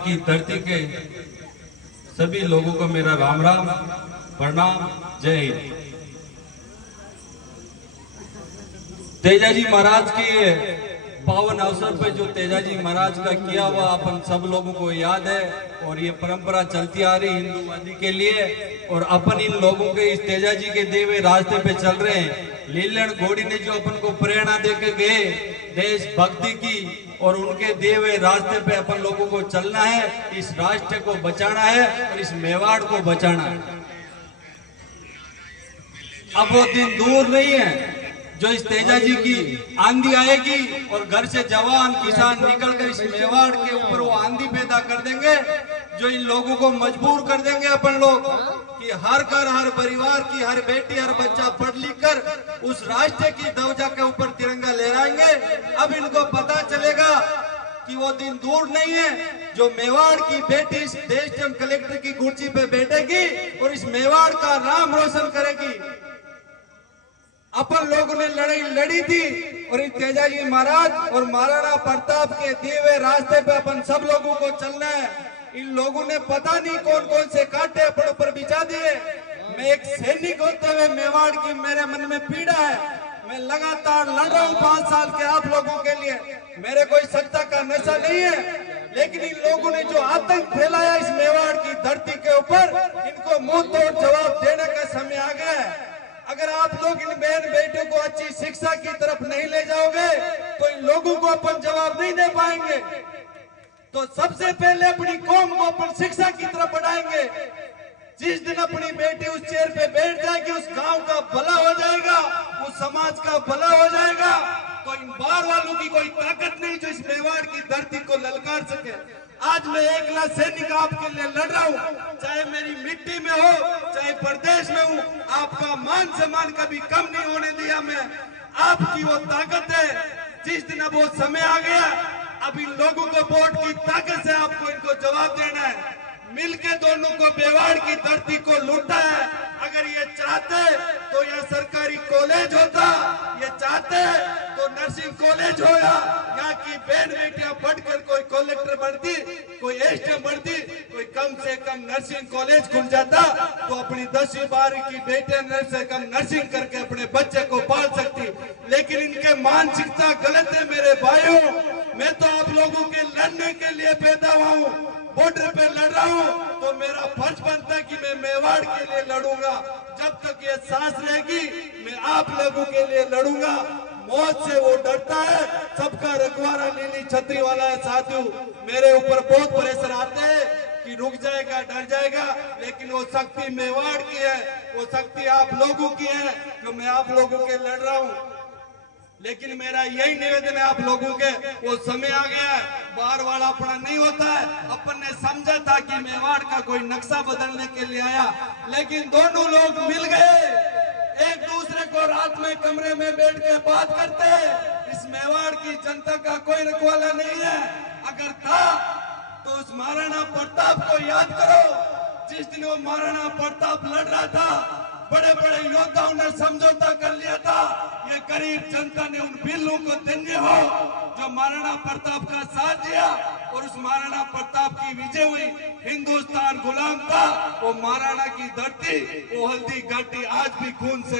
की धरती के सभी लोगों को मेरा राम राम, प्रणाम, जय हिंद। तेजाजी महाराज के पावन अवसर पर जो तेजाजी महाराज का किया हुआ अपन सब लोगों को याद है, और ये परंपरा चलती आ रही हिंदूवादी के लिए। और अपन इन लोगों के इस तेजाजी के दिए हुए रास्ते पे चल रहे हैं। लीलन घोड़ी ने जो अपन को प्रेरणा देके गए देशभक्ति की, और उनके दिए हुए रास्ते पे अपन लोगों को चलना है। इस राष्ट्र को बचाना है और इस मेवाड़ को बचाना है। अब वो दिन दूर नहीं है जो इस तेजाजी की आंधी आएगी और घर से जवान किसान निकलकर इस मेवाड़ के ऊपर वो आंधी पैदा कर देंगे, जो इन लोगों को मजबूर कर देंगे अपन लोग कि हर घर, हर परिवार की हर बेटी, हर बच्चा पढ़ लिख कर उस राष्ट्र की ध्वजा के ऊपर तिरंगा लहराएंगे। अब इनको पता चलेगा कि वो दिन दूर नहीं है जो मेवाड़ की बेटी इस देश कलेक्टर की कुर्सी पे बैठेगी और इस मेवाड़ का नाम रोशन करेगी। अपन लोगों ने लड़ाई लड़ी थी, और इस तेजाजी महाराज और महाराणा प्रताप के दिए हुए रास्ते पे अपन सब लोगों को चलना है। इन लोगों ने पता नहीं कौन कौन से कांटे अपने ऊपर बिछा दिए। मैं एक सैनिक होते हुए मेवाड़ की मेरे मन में पीड़ा है। मैं लगातार लड़ रहा हूँ 5 साल के आप लोगों के लिए। मेरे कोई सत्ता का नशा नहीं है, लेकिन इन लोगों ने जो आतंक फैलाया इस मेवाड़ की धरती के ऊपर, इनको मुंह तोड़ जवाब देने का समय आ गया है। अगर आप लोग इन बहन बेटियों को अच्छी शिक्षा की तरफ नहीं ले जाओगे तो इन लोगों को अपन जवाब नहीं दे पाएंगे। तो सबसे पहले अपनी कौम को अपन शिक्षा की तरफ बढ़ाएंगे। जिस दिन अपनी बेटी उस चेयर पे बैठ जाएगी, उस गांव का भला हो जाएगा, उस समाज का भला हो जाएगा। तो इन बाहर वालों की कोई ताकत नहीं जो इस मेवाड़ की धरती को ललकार सके। आज मैं एकला सैनिक आपके लिए लड़ रहा हूँ, चाहे मेरी मिट्टी में हो, चाहे प्रदेश में हूँ। आपका मान सम्मान कभी कम नहीं होने दिया मैं। आपकी वो ताकत है। जिस दिन अब वो समय आ गया, अब इन लोगों को वोट की ताकत से आपको इनको जवाब देना है। मिलके दोनों को मेवाड़ की धरती को लूटा है। अगर ये चाहते तो यह सरकारी कॉलेज होता, ये चाहते तो नर्सिंग कॉलेज होया, यहाँ की बहन बेटियां पढ़कर कोई कलेक्टर बनती, कोई एसडीएम बनती, कोई कम से कम नर्सिंग कॉलेज खुल जाता, तो अपनी 10वीं 12वीं की बेटियां से कम नर्सिंग करके अपने बच्चे को पाल सकती। लेकिन इनके मानसिकता गलत है मेरे भाइयों। मैं तो आप लोगों के लड़ने के लिए पैदा हुआ हूँ, बॉर्डर पे लड़ रहा हूँ, तो मेरा फर्ज बनता है कि मैं मेवाड़ के लिए लड़ूंगा। जब तक ये सांस रहेगी मैं आप लोगों के लिए लड़ूंगा। मौत से वो डरता है, सबका रखवाला नीली छतरी वाला है। साथियों, मेरे ऊपर बहुत प्रेशर आते हैं कि रुक जाएगा, डर जाएगा, लेकिन वो शक्ति मेवाड़ की है, वो शक्ति आप लोगों की है जो मैं आप लोगों के लड़ रहा हूँ। लेकिन मेरा यही निवेदन है आप लोगों के, वो समय आ गया है, बाहर वाला अपना नहीं होता है। अपन ने समझा था कि मेवाड़ का कोई नक्शा बदलने के लिए आया, लेकिन दोनों लोग मिल गए, एक दूसरे को रात में कमरे में बैठ के बात करते हैं। इस मेवाड़ की जनता का कोई रखवाला नहीं है। अगर था तो उस महाराणा प्रताप को याद करो। जिस दिन वो महाराणा प्रताप लड़ रहा था, बड़े बड़े योद्धाओं ने समझौता कर लिया था। ये गरीब जनता ने उन बिल्लों को धन्य हो जो महाराणा प्रताप का साथ दिया, और उस महाराणा प्रताप की विजय हुई। हिंदुस्तान गुलाम था, वो महाराणा की धरती, वो हल्दी घाटी आज भी खून से